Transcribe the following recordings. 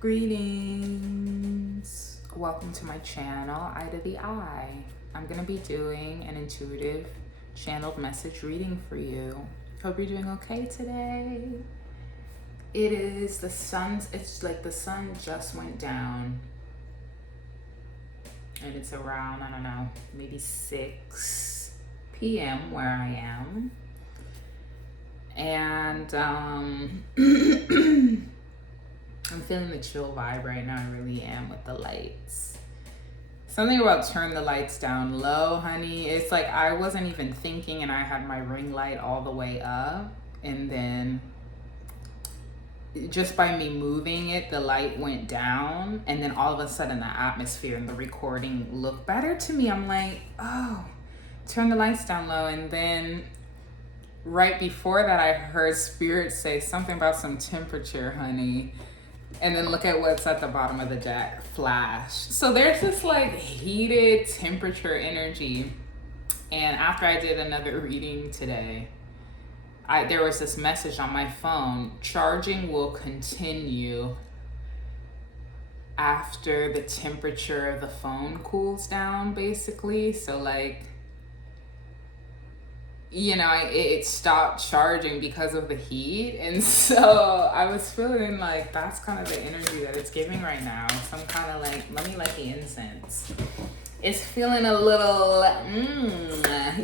Greetings. Welcome to my channel, idatheeye. I'm going to be doing an intuitive channeled message reading for you. Hope you're doing okay today. It's like the sun just went down. And it's around, I don't know, maybe 6 p.m. where I am. And I'm feeling the chill vibe right now. I really am with the lights. Something about turn the lights down low, honey. It's like I wasn't even thinking and I had my ring light all the way up. And then just by me moving it, the light went down. And then all of a sudden the atmosphere and the recording looked better to me. I'm like, oh, turn the lights down low. And then right before that, I heard Spirit say something about some temperature, honey. And then look at what's at the bottom of the deck, flash. So there's this like heated temperature energy. And after I did another reading today, there was this message on my phone: charging will continue after the temperature of the phone cools down, basically. So like, you know, it stopped charging because of the heat. And so I was feeling like that's kind of the energy that it's giving right now. So I'm kind of like, let me light the incense. It's feeling a little,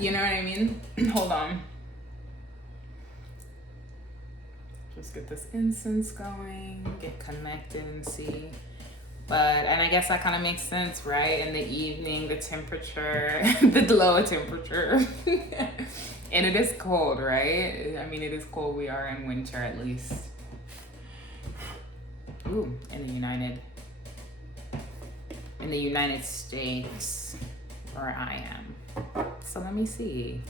you know what I mean? Hold on. Just get this incense going, get connected and see. And I guess that kind of makes sense, right? In the evening, the temperature, the lower temperature. And it is cold, right? I mean, it is cold. We are in winter, at least. Ooh, in the United States, where I am. So let me see.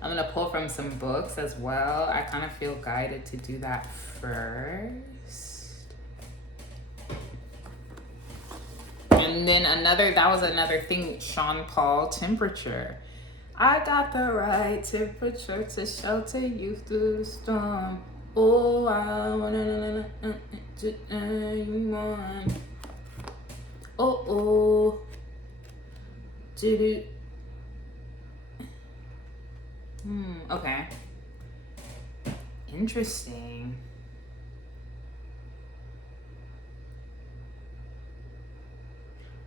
I'm gonna pull from some books as well. I kind of feel guided to do that first. And then that was another thing, Sean Paul, temperature. I got the right temperature to shelter you through the storm. Oh, I wanna to you on. Oh, do. Okay. Interesting.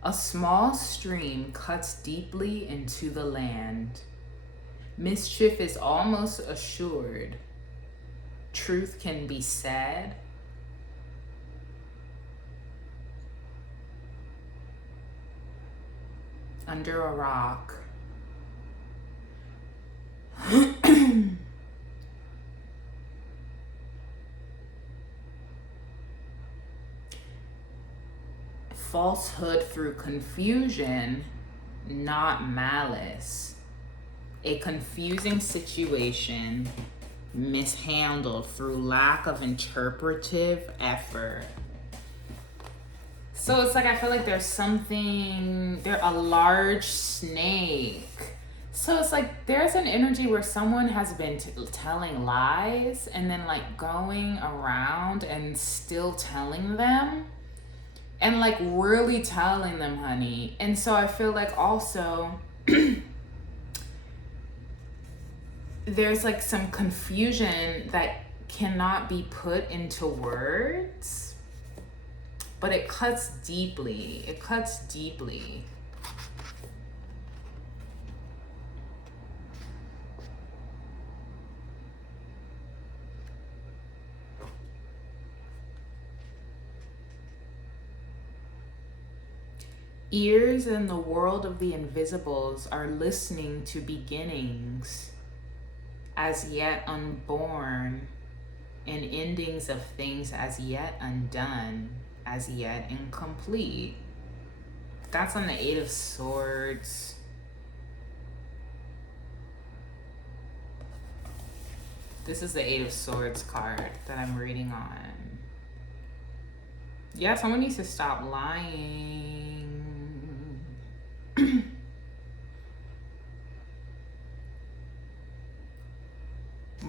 A small stream cuts deeply into the land. Mischief is almost assured. Truth can be said. Under a rock. Falsehood through confusion, not malice. A confusing situation mishandled through lack of interpretive effort. So it's like I feel like there's a large snake. So it's like there's an energy where someone has been telling lies and then like going around and still telling them. And like really telling them, honey. And so I feel like also there's like some confusion that cannot be put into words, but it cuts deeply. It cuts deeply. Ears in the world of the invisibles are listening to beginnings as yet unborn and endings of things as yet undone, as yet incomplete. That's on the 8 of Swords. This is the 8 of Swords card that I'm reading on. Yeah, someone needs to stop lying.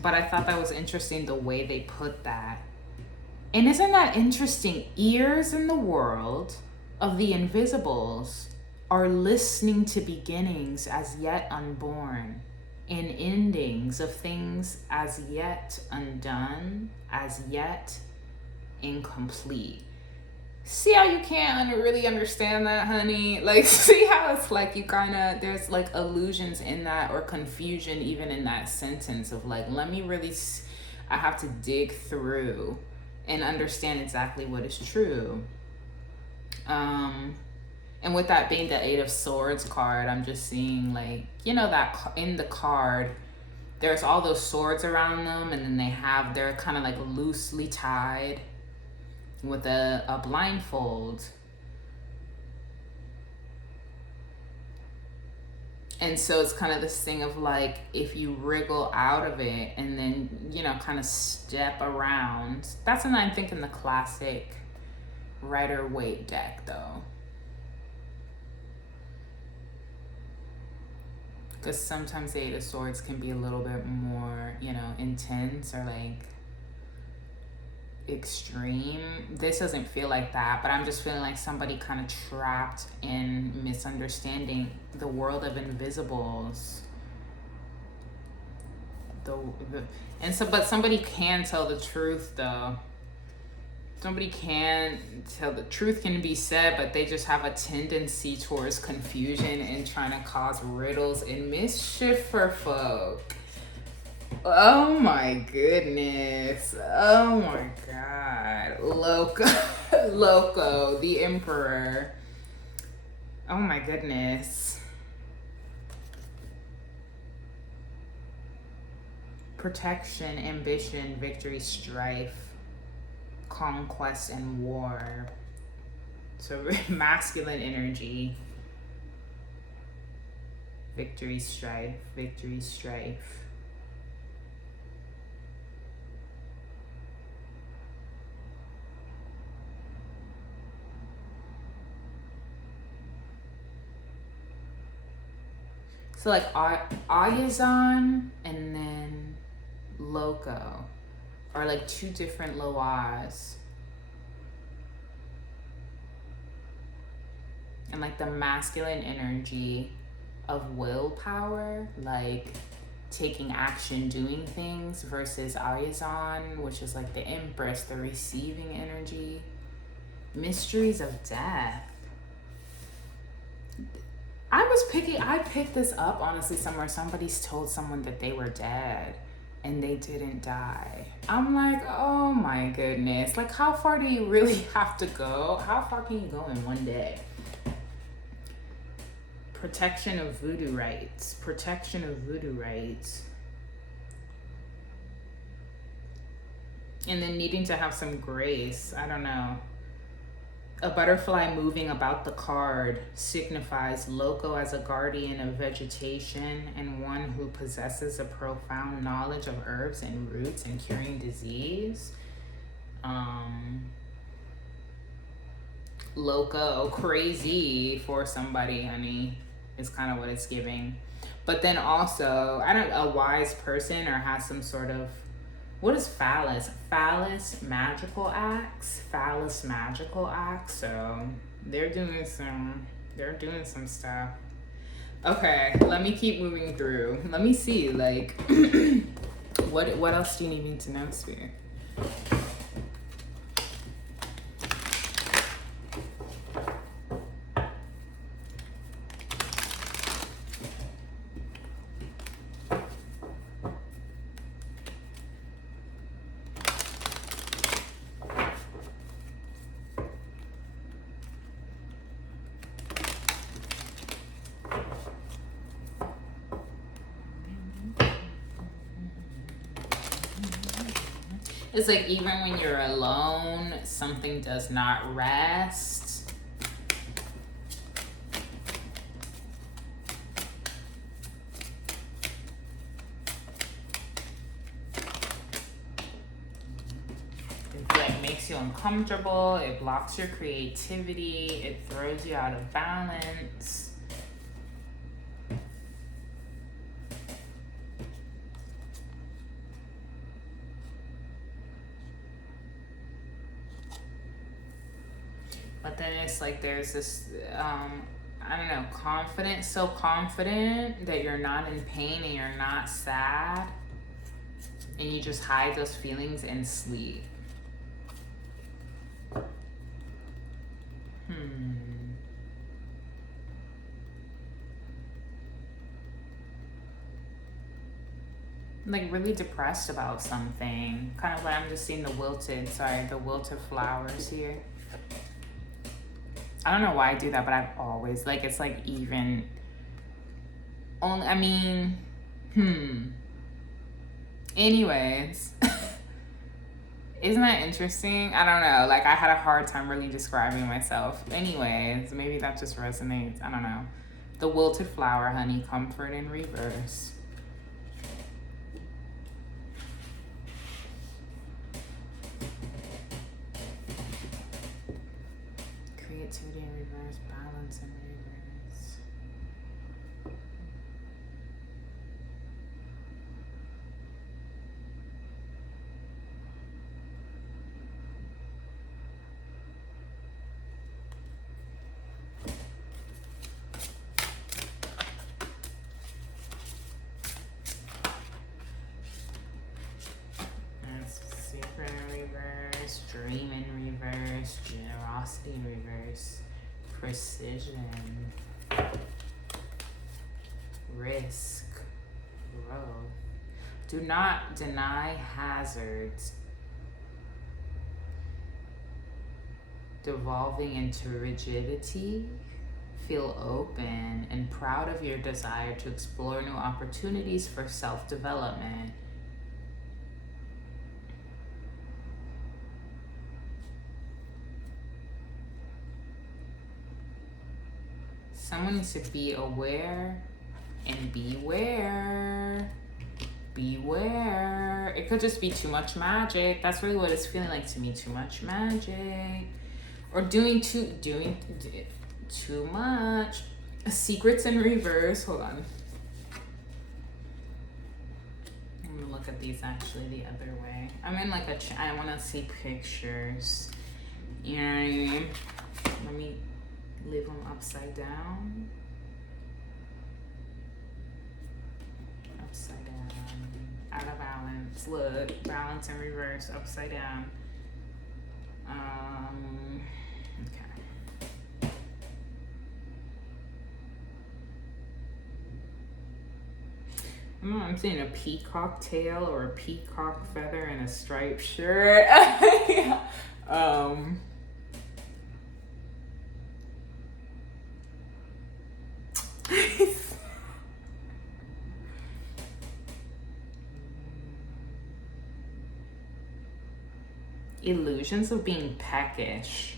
But I thought that was interesting the way they put that. And isn't that interesting? Ears in the world of the invisibles are listening to beginnings as yet unborn and endings of things as yet undone, as yet incomplete. See how you can't really understand that, honey? Like, see how it's like you kind of, there's like illusions in that, or confusion even in that sentence of like, let me really, I have to dig through and understand exactly what is true. And with that being the Eight of Swords card, I'm just seeing like, you know, that in the card, there's all those swords around them, and then they're kind of like loosely tied with a blindfold. And so it's kind of this thing of like, if you wriggle out of it and then, you know, kind of step around. That's when I'm thinking the classic Rider-Waite deck though. Because sometimes the Eight of Swords can be a little bit more, you know, intense or like extreme. This doesn't feel like that, but I'm just feeling like somebody kind of trapped in misunderstanding the world of invisibles. But somebody can tell the truth though. Somebody can tell the truth, can be said, but they just have a tendency towards confusion and trying to cause riddles and mischief for folk. Oh my goodness. Oh my God. Loco. Loco, the Emperor. Oh my goodness. Protection, ambition, victory, strife, conquest, and war. So masculine energy. Victory, strife, victory, strife. So like Ayazan and then Loco are like two different Loas. And like the masculine energy of willpower, like taking action, doing things, versus Ayazan, which is like the Empress, the receiving energy. Mysteries of death. I picked this up honestly somewhere. Somebody's told someone that they were dead and they didn't die. I'm like, oh my goodness. Like, how far do you really have to go? How far can you go in one day? Protection of voodoo rites. Protection of voodoo rites. And then needing to have some grace. I don't know. A butterfly moving about the card signifies Loco as a guardian of vegetation and one who possesses a profound knowledge of herbs and roots and curing disease. Loco, crazy for somebody, honey, is kind of what it's giving. But then also, a wise person or has some sort of, what is phallus? Phallus magical acts. Phallus magical acts. So they're doing some stuff. Okay, let me keep moving through. Let me see, like, what else do you need me to know, Spirit? It's like even when you're alone, something does not rest. It like makes you uncomfortable. It blocks your creativity. It throws you out of balance. But then it's like there's this, I don't know, confident, so confident that you're not in pain and you're not sad. And you just hide those feelings and sleep. Like really depressed about something. Kind of like I'm just seeing the wilted flowers here. I don't know why I do that, but I've always, like, it's like even, only, I mean, anyways. Isn't that interesting? I don't know. Like, I had a hard time really describing myself. Anyways, maybe that just resonates. I don't know. The wilted flower, honey, comfort in reverse. Creativity in reverse, balance in reverse. Secret in reverse, dream in reverse, generosity in reverse, precision, risk, grow. Do not deny hazards. Devolving into rigidity. Feel open and proud of your desire to explore new opportunities for self-development. Someone needs to be aware and beware. Beware. It could just be too much magic. That's really what it's feeling like to me. Too much magic. Or doing too much. Secrets in reverse. Hold on. I'm gonna look at these actually the other way. I'm in like I want to see pictures. You know what I mean? Let me leave them upside down. Upside down. Out of balance. Look, balance in reverse, upside down. Okay. I'm seeing a peacock tail or a peacock feather and a striped shirt. Illusions of being peckish.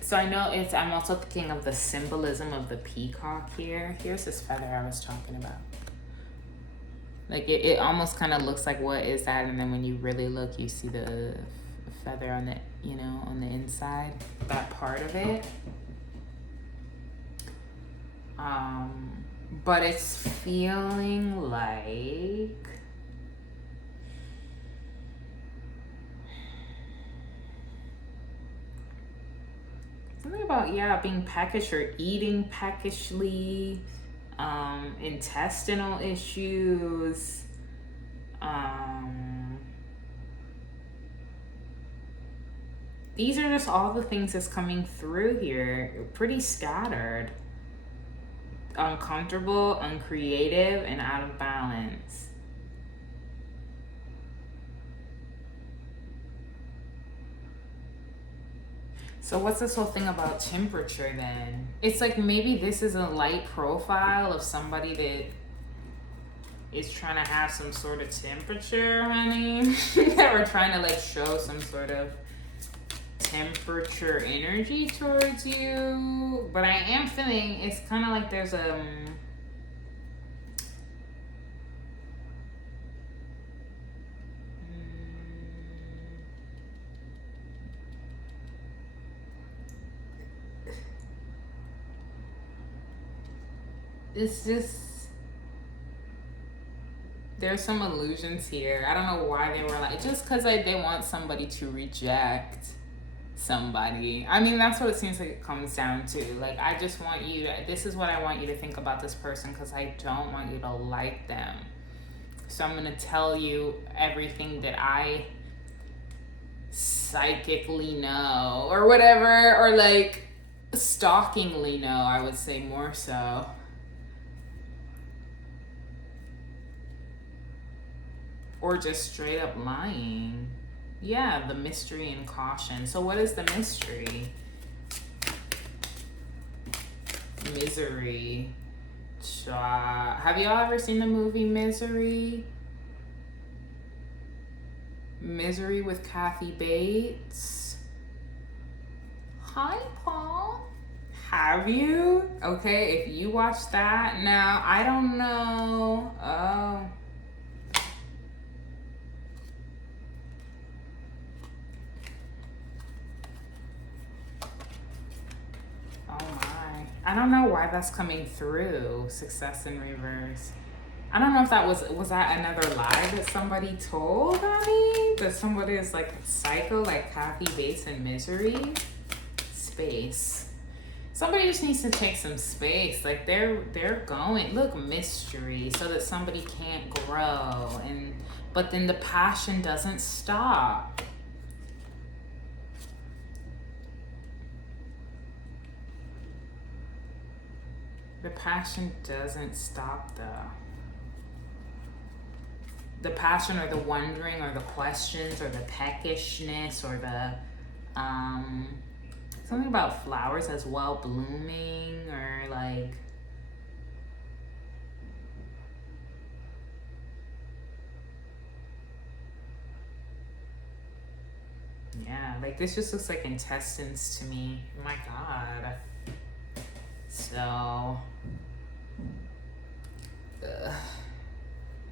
So I know I'm also thinking of the symbolism of the peacock here. Here's this feather I was talking about. Like it almost kind of looks like, what is that? And then when you really look, you see the feather on the, on the inside, that part of it. But it's feeling like something about, being peckish or eating peckishly, intestinal issues, these are just all the things that's coming through here. Pretty scattered. Uncomfortable, uncreative, and out of balance. So what's this whole thing about temperature then? It's like maybe this is a light profile of somebody that is trying to have some sort of temperature, honey. That we're trying to like show some sort of temperature energy towards you. But I am feeling it's kind of like there's it's just, there's some illusions here. I don't know why they were like, just because they want somebody to reject somebody. I mean, that's what it seems like it comes down to. Like, I just want you to, this is what I want you to think about this person, because I don't want you to like them. So I'm going to tell you everything that I psychically know, or whatever, or like stalkingly know, I would say more so. Or just straight up lying. Yeah, the mystery and caution. So what is the mystery? Misery. Have y'all ever seen the movie Misery? Misery with Kathy Bates. Hi, Paul. Have you? Okay, if you watched that. Now, I don't know. Oh. I don't know why that's coming through. Success in reverse. I don't know if that was that another lie that somebody told on me? That somebody is like psycho, like Kathy Bates in Misery? Space. Somebody just needs to take some space. Like they're going, look, mystery, so that somebody can't grow, but then the passion doesn't stop. The passion doesn't stop though. The passion, or the wondering, or the questions, or the peckishness, or the something about flowers as well blooming, or like yeah, like this just looks like intestines to me. Oh my God. So,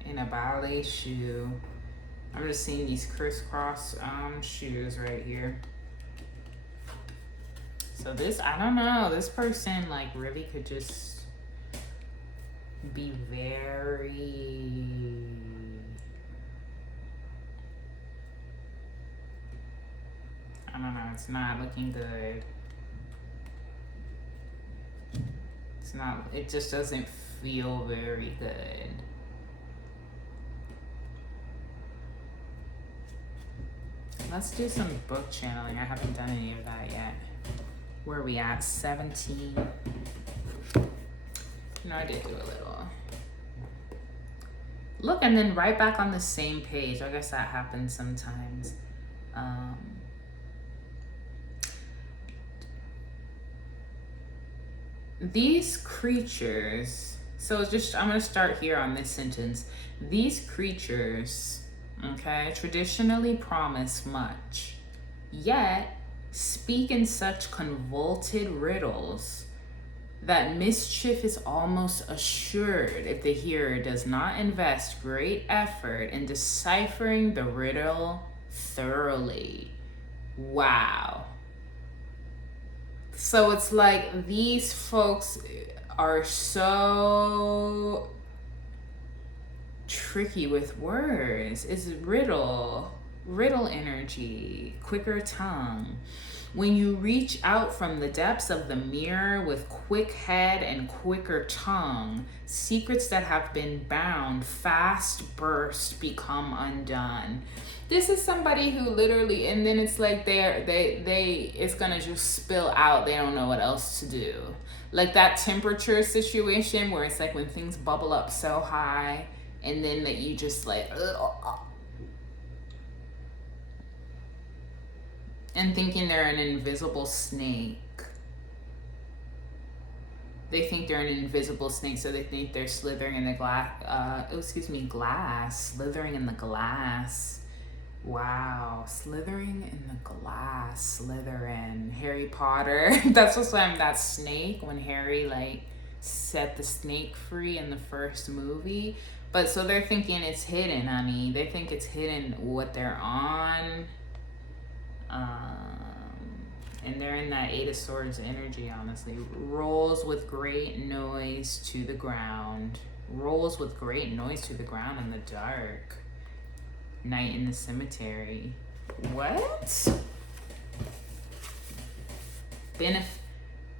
in a ballet shoe. I'm just seeing these crisscross shoes right here. So this, I don't know, this person like really could just be very, I don't know, it's not looking good. It's not, it just doesn't feel very good. Let's do some book channeling. I haven't done any of that yet. Where are we at? 17. No, I did do a little. Look, and then right back on the same page. I guess that happens sometimes. These creatures, so just, I'm going to start here on this sentence. These creatures, okay, traditionally promise much, yet speak in such convoluted riddles that mischief is almost assured if the hearer does not invest great effort in deciphering the riddle thoroughly. Wow. So it's like these folks are so tricky with words. It's riddle energy, quicker tongue. When you reach out from the depths of the mirror with quick head and quicker tongue, secrets that have been bound fast burst, become undone. This is somebody who literally, and then it's like it's gonna just spill out. They don't know what else to do. Like that temperature situation where it's like when things bubble up so high, and then that you just like, and thinking they're an invisible snake. They think they're an invisible snake, so they think they're slithering in the glass, slithering in the glass. Wow, slithering in the glass, Slytherin, Harry Potter. That's what's why I'm that snake when Harry like set the snake free in the first movie. But so they're thinking it's hidden, honey. They think it's hidden what they're on. And they're in that Eight of Swords energy, honestly. Rolls with great noise to the ground. Rolls with great noise to the ground in the dark. Night in the cemetery. What?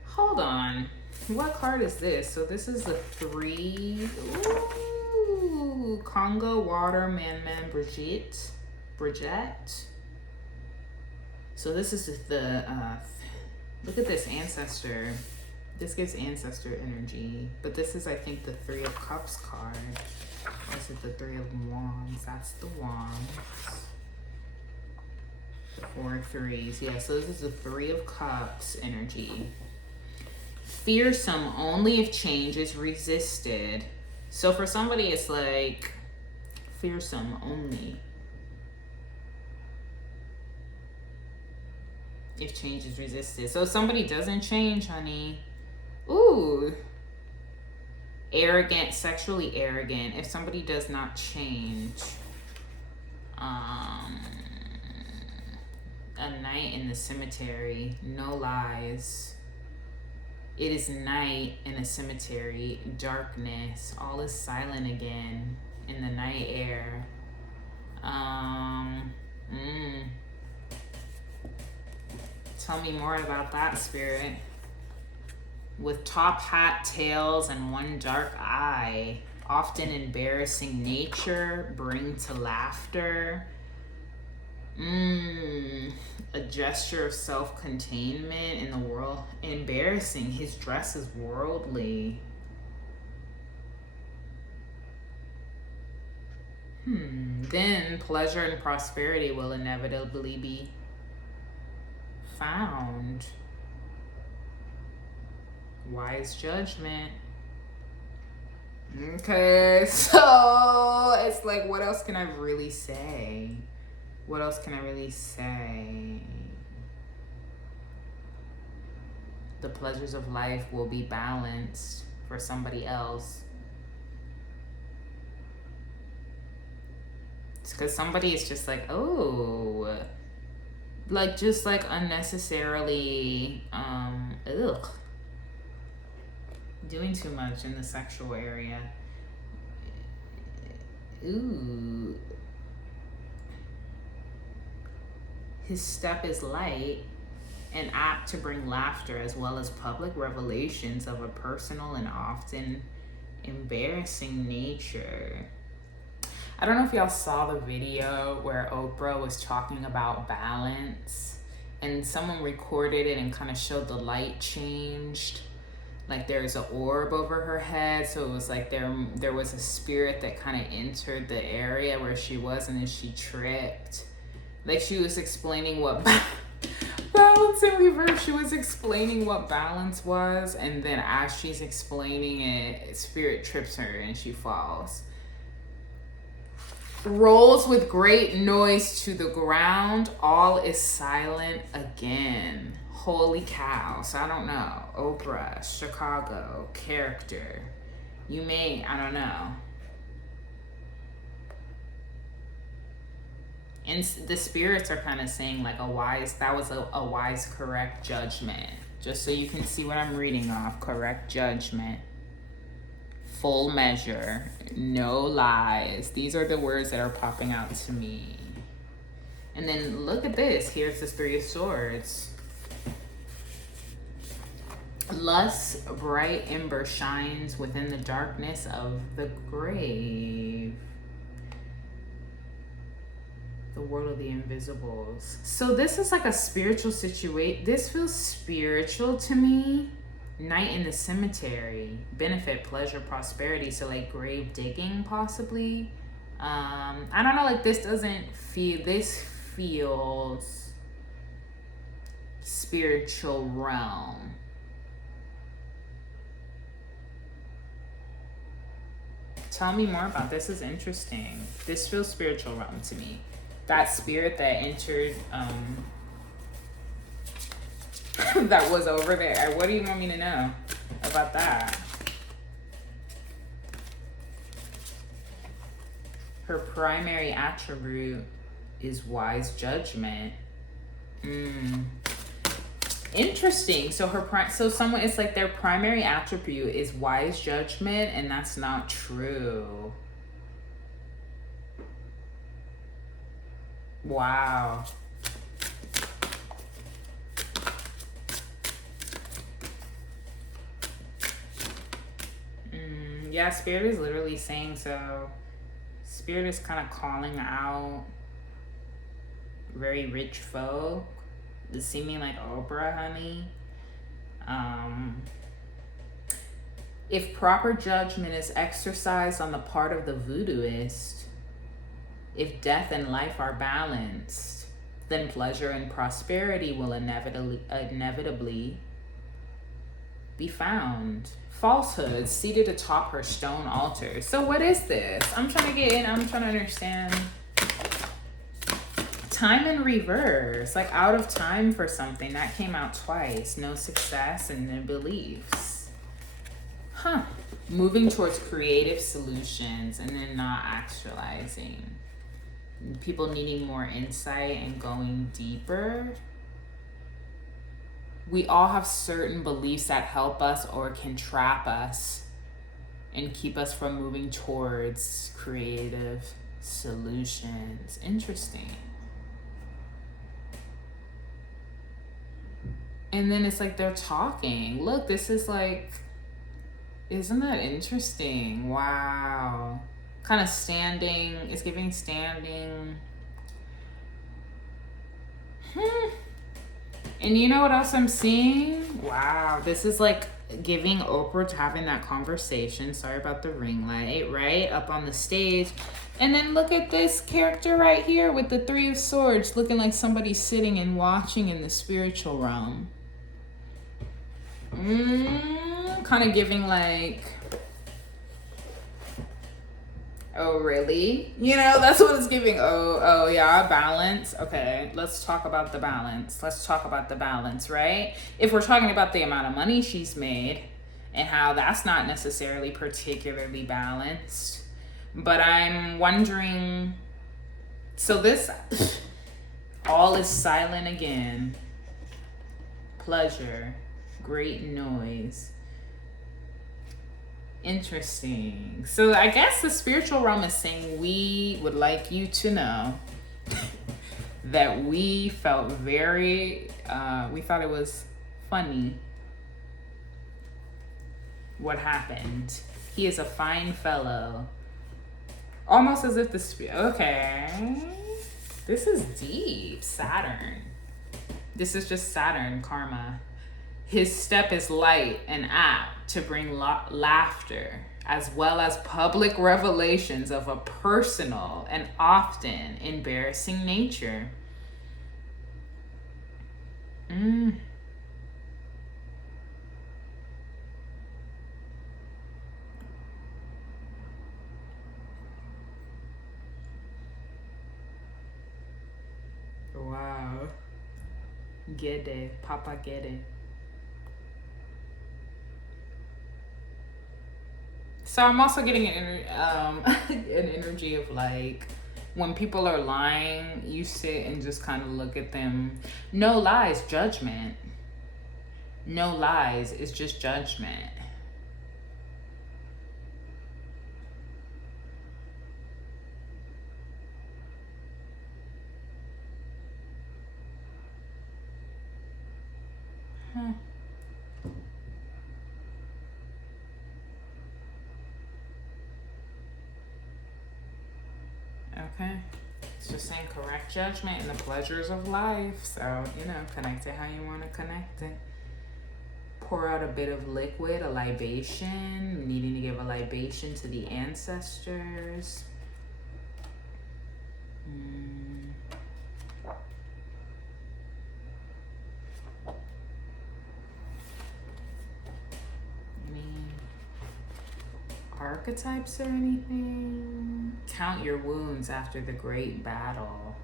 Hold on. What card is this? So this is the 3. Ooh. Congo, Water, Man, Brigitte. So this is the, look at this, Ancestor. This gives Ancestor energy. But this is, I think, the 3 of Cups card. Or is it the 3 of Wands? That's the Wands. 4 threes. Yeah, so this is the 3 of Cups energy. Fearsome only if change is resisted. So for somebody, it's like fearsome only if change is resisted. So if somebody doesn't change, honey, ooh, arrogant, sexually arrogant. If somebody does not change, a night in the cemetery, no lies. It is night in a cemetery, darkness, all is silent again in the night air. Tell me more about that, Spirit. With top hat, tails, and one dark eye, often embarrassing nature, bring to laughter. A gesture of self-containment in the world. Embarrassing. His dress is worldly. Then pleasure and prosperity will inevitably be found. Wise judgment. Okay, so it's like, what else can I really say? What else can I really say? The pleasures of life will be balanced for somebody else. It's because somebody is just like, oh, like just like unnecessarily, doing too much in the sexual area. Ooh. His step is light and apt to bring laughter as well as public revelations of a personal and often embarrassing nature. I don't know if y'all saw the video where Oprah was talking about balance and someone recorded it and kind of showed the light changed. Like there's an orb over her head, so it was like there was a spirit that kind of entered the area where she was, and then she tripped. Like she was explaining what balance in reverse. She was explaining what balance was, and then as she's explaining it, spirit trips her and she falls. Rolls with great noise to the ground, all is silent again. Holy cow. So I don't know. Oprah, Chicago, character. You may, I don't know. And the spirits are kind of saying like that was a wise, correct judgment. Just so you can see what I'm reading off. Correct judgment. Full measure. No lies. These are the words that are popping out to me. And then look at this. Here's the 3 of Swords. Lust's bright ember shines within the darkness of the grave. The world of the invisibles. So this is like a spiritual situation. This feels spiritual to me. Night in the cemetery. Benefit, pleasure, prosperity. So like grave digging possibly. I don't know, like this feels spiritual realm. Tell me more about this. Is interesting. This feels spiritual realm to me. That spirit that entered, that was over there. What do you want me to know about that? Her primary attribute is wise judgment. Interesting. So so someone, it's like their primary attribute is wise judgment, and that's not true. Wow. Yeah, Spirit is literally saying so. Spirit is kind of calling out very rich folk, seeming like Oprah, honey. If proper judgment is exercised on the part of the voodooist, if death and life are balanced, then pleasure and prosperity will inevitably be found. Falsehood seated atop her stone altar. So what is this? I'm trying to get in. I'm trying to understand. Time in reverse, like out of time for something. That came out twice. No success and then beliefs. Huh. Moving towards creative solutions and then not actualizing. People needing more insight and going deeper. We all have certain beliefs that help us or can trap us and keep us from moving towards creative solutions. Interesting. And then it's like they're talking. Look, this is like, isn't that interesting? Wow. Kind of standing. It's giving standing. And you know what else I'm seeing? Wow. This is like giving Oprah to having that conversation. Sorry about the ring light, right? Up on the stage. And then look at this character right here with the Three of Swords, looking like somebody sitting and watching in the spiritual realm. Kind of giving like, oh really? You know, that's what it's giving. Oh yeah, balance. Okay, let's talk about the balance. Let's talk about the balance, right? If we're talking about the amount of money she's made and how that's not necessarily particularly balanced. But I'm wondering, so this, all is silent again. Pleasure, great noise. Interesting. So I guess the spiritual realm is saying we would like you to know that we felt very, we thought it was funny what happened. He is a fine fellow. Almost as if the okay. This is deep. Saturn. This is just Saturn karma. His step is light and apt to bring laughter, as well as public revelations of a personal and often embarrassing nature. Wow. Get it. Papa get it. So I'm also getting an energy of like, when people are lying, you sit and just kind of look at them. No lies, judgment. No lies, it's just judgment. Okay. It's just saying correct judgment and the pleasures of life. So, you know, connect it how you want to connect it. Pour out a bit of liquid, a libation, needing to give a libation to the ancestors. Archetypes or anything? Count your wounds after the great battle.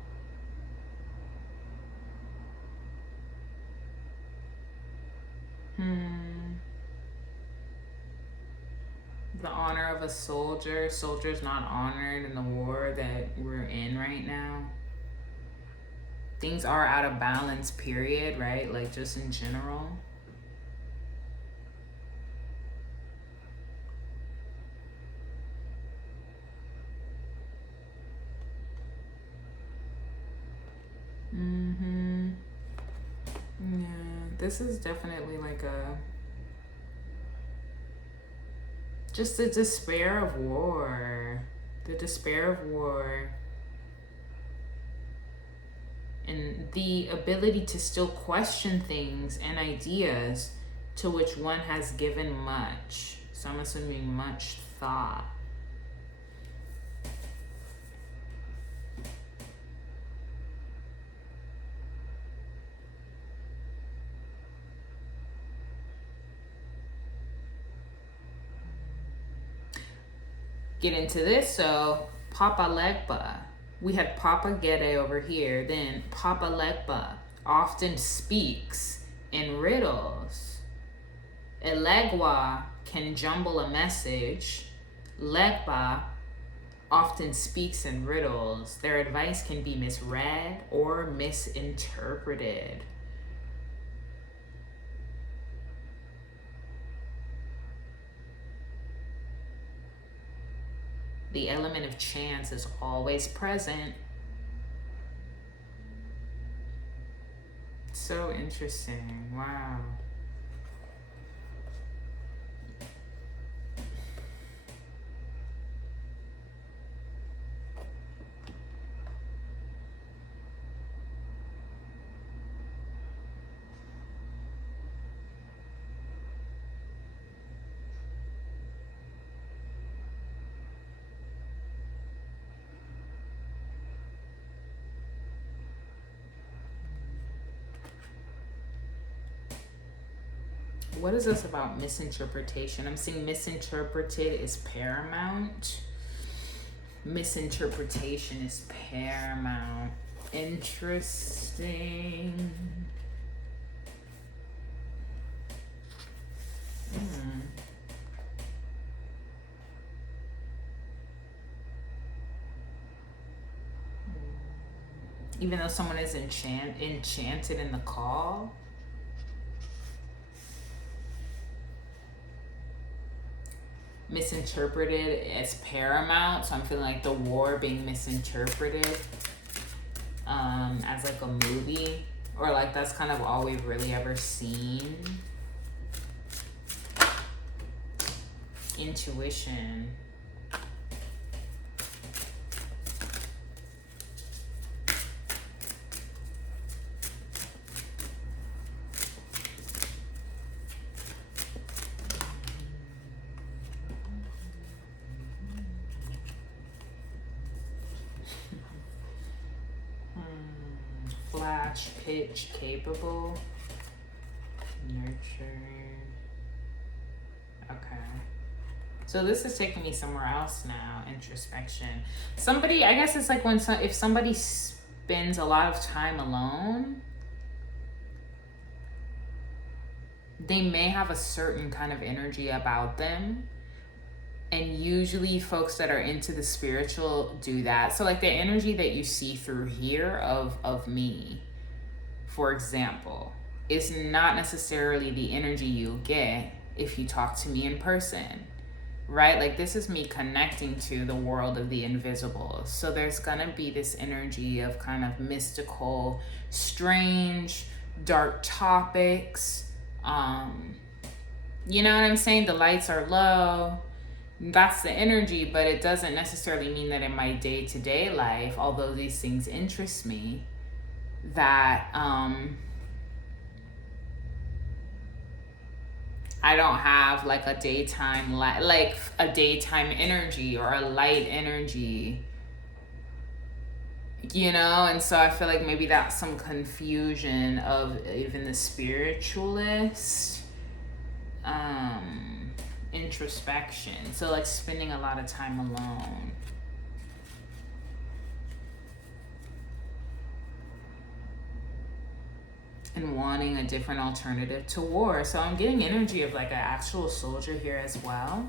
The honor of a soldier. Soldier's not honored in the war that we're in right now. things are out of balance, period, right? Like just in general. Yeah, this is definitely like just the despair of war. The despair of war. And the ability to still question things and ideas to which one has given much. So I'm assuming much thought. Get into this. So Papa Legba, we had Papa Gede over here, then Papa Legba often speaks in riddles. Elegwa can jumble a message. Legba often speaks in riddles. Their advice can be misread or misinterpreted. The element of chance is always present. So interesting. Wow. What is this about misinterpretation? I'm seeing misinterpreted is paramount. Misinterpretation is paramount. Interesting. Even though someone is enchanted in the call. Misinterpreted as paramount, so I'm feeling like the war being misinterpreted as like a movie, or like that's kind of all we've really ever seen. Intuition. Flash, pitch, capable, nurturing. Okay. So this is taking me somewhere else now. Introspection. Somebody, I guess it's like when if somebody spends a lot of time alone, they may have a certain kind of energy about them. And usually folks that are into the spiritual do that. So like the energy that you see through here of me, for example, is not necessarily the energy you get if you talk to me in person, right? Like this is me connecting to the world of the invisible. So there's gonna be this energy of kind of mystical, strange, dark topics. You know what I'm saying? The lights are low. That's the energy, but it doesn't necessarily mean that in my day-to-day life, although these things interest me, that I don't have like a daytime like a daytime energy or a light energy, you know. And so I feel like maybe that's some confusion of even the spiritualist. Introspection. So like spending a lot of time alone. And wanting a different alternative to war. So I'm getting energy of like an actual soldier here as well.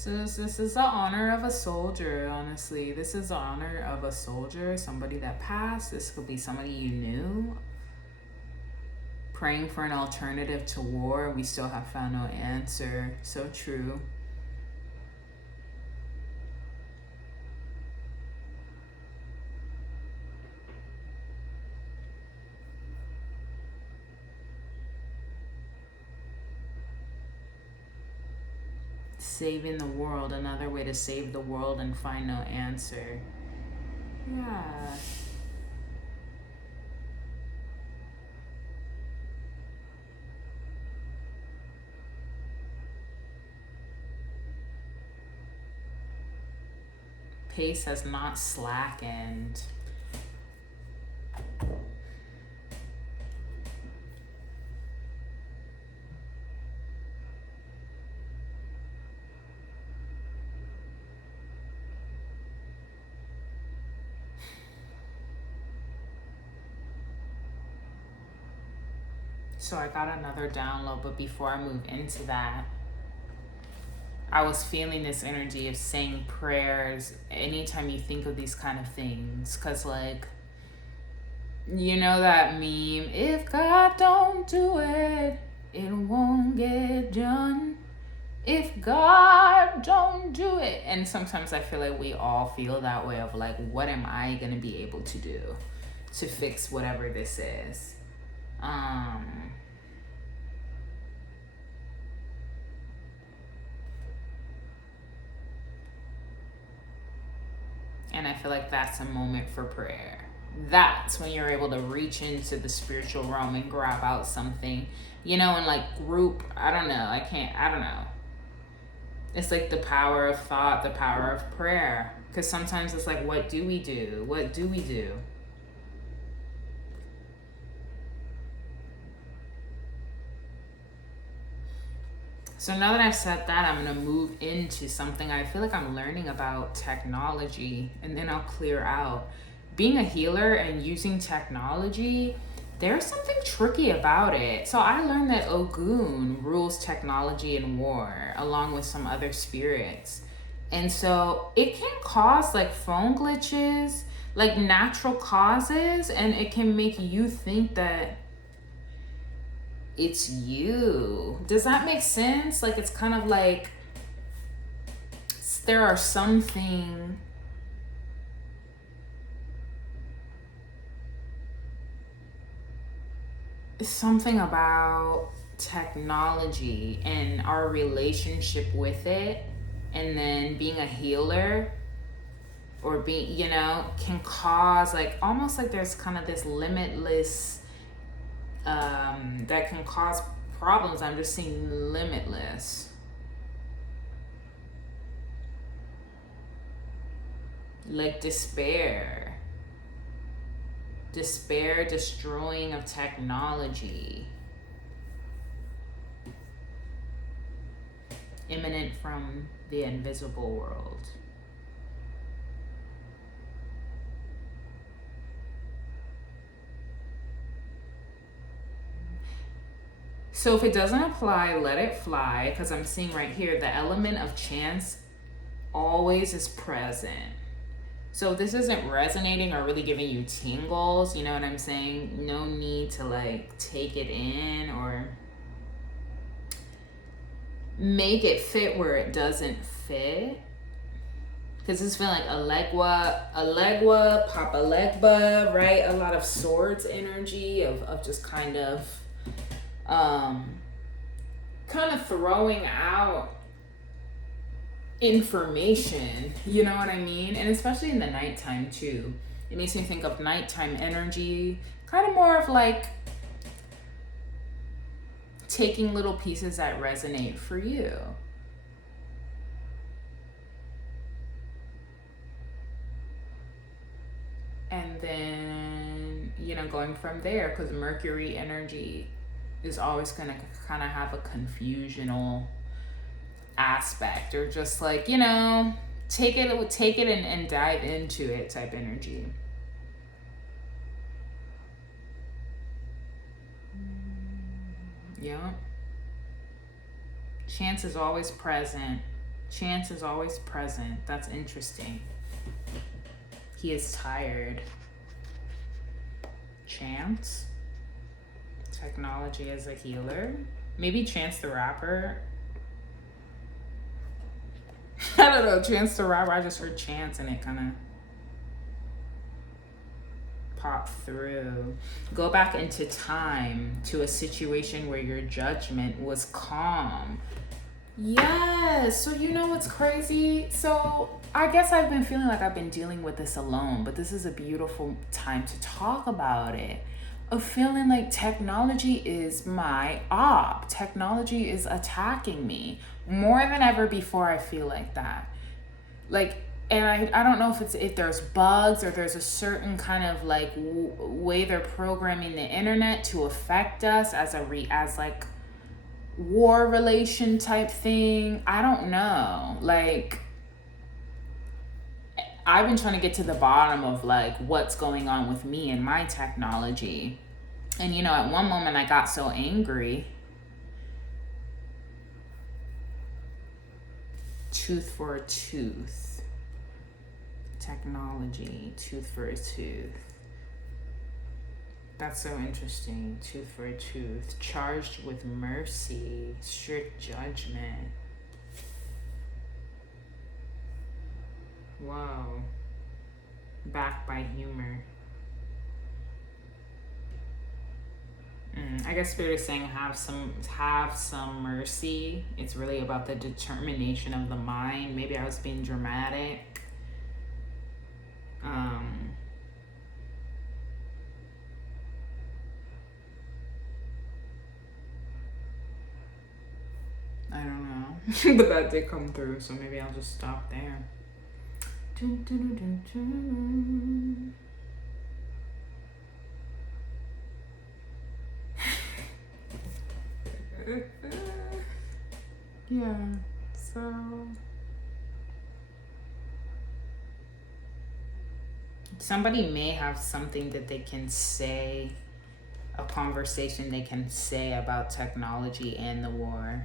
So this is the honor of a soldier, honestly. This is the honor of a soldier, somebody that passed. This could be somebody you knew. Praying for an alternative to war. We still have found no answer. So true. Saving the world, another way to save the world and find no answer. Yeah. Pace has not slackened. So I got another download, but before I move into that, I was feeling this energy of saying prayers anytime you think of these kind of things. Because, like, you know that meme, if God don't do it, it won't get done. If God don't do it. And sometimes I feel like we all feel that way of like, what am I going to be able to do to fix whatever this is? And I feel like that's a moment for prayer. That's when you're able to reach into the spiritual realm and grab out something, you know, and like group, I don't know. It's like the power of thought, the power of prayer. Because sometimes it's like, what do we do? What do we do? So now that I've said that, I'm going to move into something I feel like I'm learning about technology, and then I'll clear out. Being a healer and using technology, there's something tricky about it. So I learned that Ogun rules technology and war, along with some other spirits. And so it can cause like phone glitches, like natural causes, and it can make you think that it's you. Does that make sense? Like, it's kind of like there are something about technology and our relationship with it, and then being a healer or being, you know, can cause like almost like there's kind of this limitless that can cause problems. I'm just seeing limitless. Like despair, destroying of technology, imminent from the invisible world. So if it doesn't apply, let it fly, because I'm seeing right here the element of chance always is present. So if this isn't resonating or really giving you tingles, you know what I'm saying? No need to like take it in or make it fit where it doesn't fit. Because it's feeling like a Legba, Papa Legba, right? A lot of swords energy of just kind of throwing out information, you know what I mean? And especially in the nighttime too. It makes me think of nighttime energy, kind of more of like taking little pieces that resonate for you. And then, you know, going from there, because Mercury energy is always going to kind of have a confusional aspect, or just like, you know, take it and dive into it type energy. Yeah. Chance is always present. Chance is always present. That's interesting. He is tired. Chance. Technology as a healer. Maybe Chance the Rapper. I don't know. Chance the Rapper. I just heard Chance and it kind of popped through. Go back into time to a situation where your judgment was calm. Yes. So you know what's crazy? So I guess I've been feeling like I've been dealing with this alone, but this is a beautiful time to talk about it. Of feeling like technology is my op. Technology is attacking me more than ever before. I feel like that. Like, and I don't know if there's bugs or there's a certain kind of like way they're programming the internet to affect us as like war relation type thing. I don't know. Like, I've been trying to get to the bottom of like what's going on with me and my technology. And you know, at one moment I got so angry. Tooth for a tooth. Technology, tooth for a tooth. That's so interesting. Tooth for a tooth. Charged with mercy, strict judgment. Whoa. Backed by humor. I guess Spirit is saying have some mercy. It's really about the determination of the mind. Maybe I was being dramatic. I don't know. But that did come through, so maybe I'll just stop there. Dun, dun, dun, dun, dun. Yeah, so somebody may have something that they can say, a conversation they can say about technology and the war.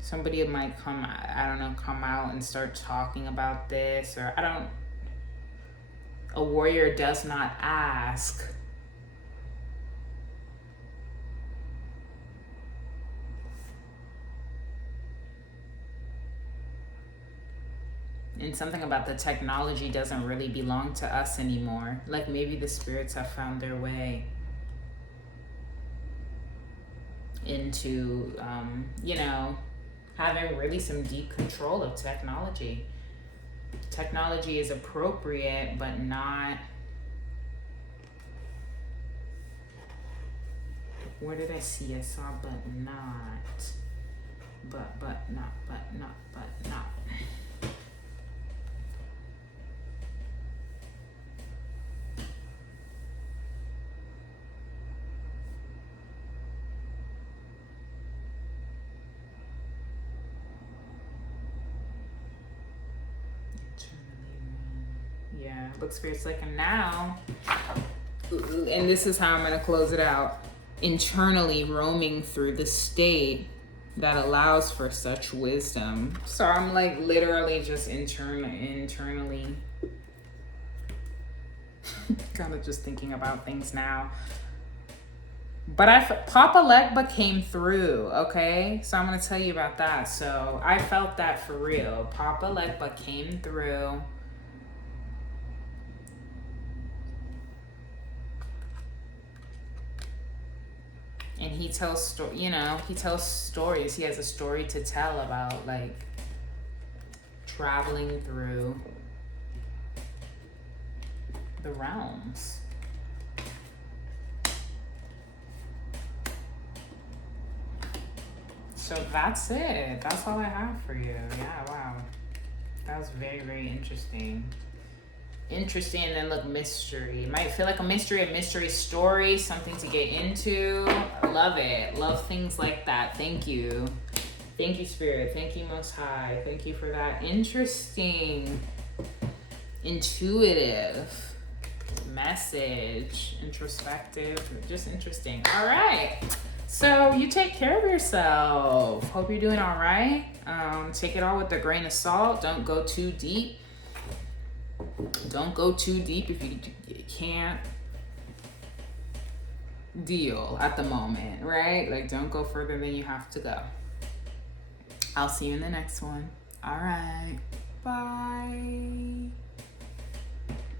Somebody might come out and start talking about this, or a warrior does not ask. And something about the technology doesn't really belong to us anymore. Like maybe the spirits have found their way into, having really some deep control of technology. Technology is appropriate, but not... Where did I see? I saw but not. But not. Yeah, book spirit's like, and now, and this is how I'm gonna close it out. Internally roaming through the state that allows for such wisdom. So I'm like literally just internally kind of just thinking about things now. But Papa Legba came through, okay? So I'm gonna tell you about that. So I felt that for real. Papa Legba came through. And he tells stories. He has a story to tell about like traveling through the realms. So that's it. That's all I have for you. Yeah, wow. That was very, very interesting. Interesting, and then look, mystery. It might feel like a mystery story, something to get into. I love it. Love things like that. Thank you. Thank you, Spirit. Thank you, Most High. Thank you for that. Interesting, intuitive message, introspective, just interesting. All right. So So you take care of yourself. Hope you're doing all right. Take it all with a grain of salt. Don't go too deep. Don't go too deep if you can't deal at the moment, right? Like, don't go further than you have to go. I'll see you in the next one. All right. Bye.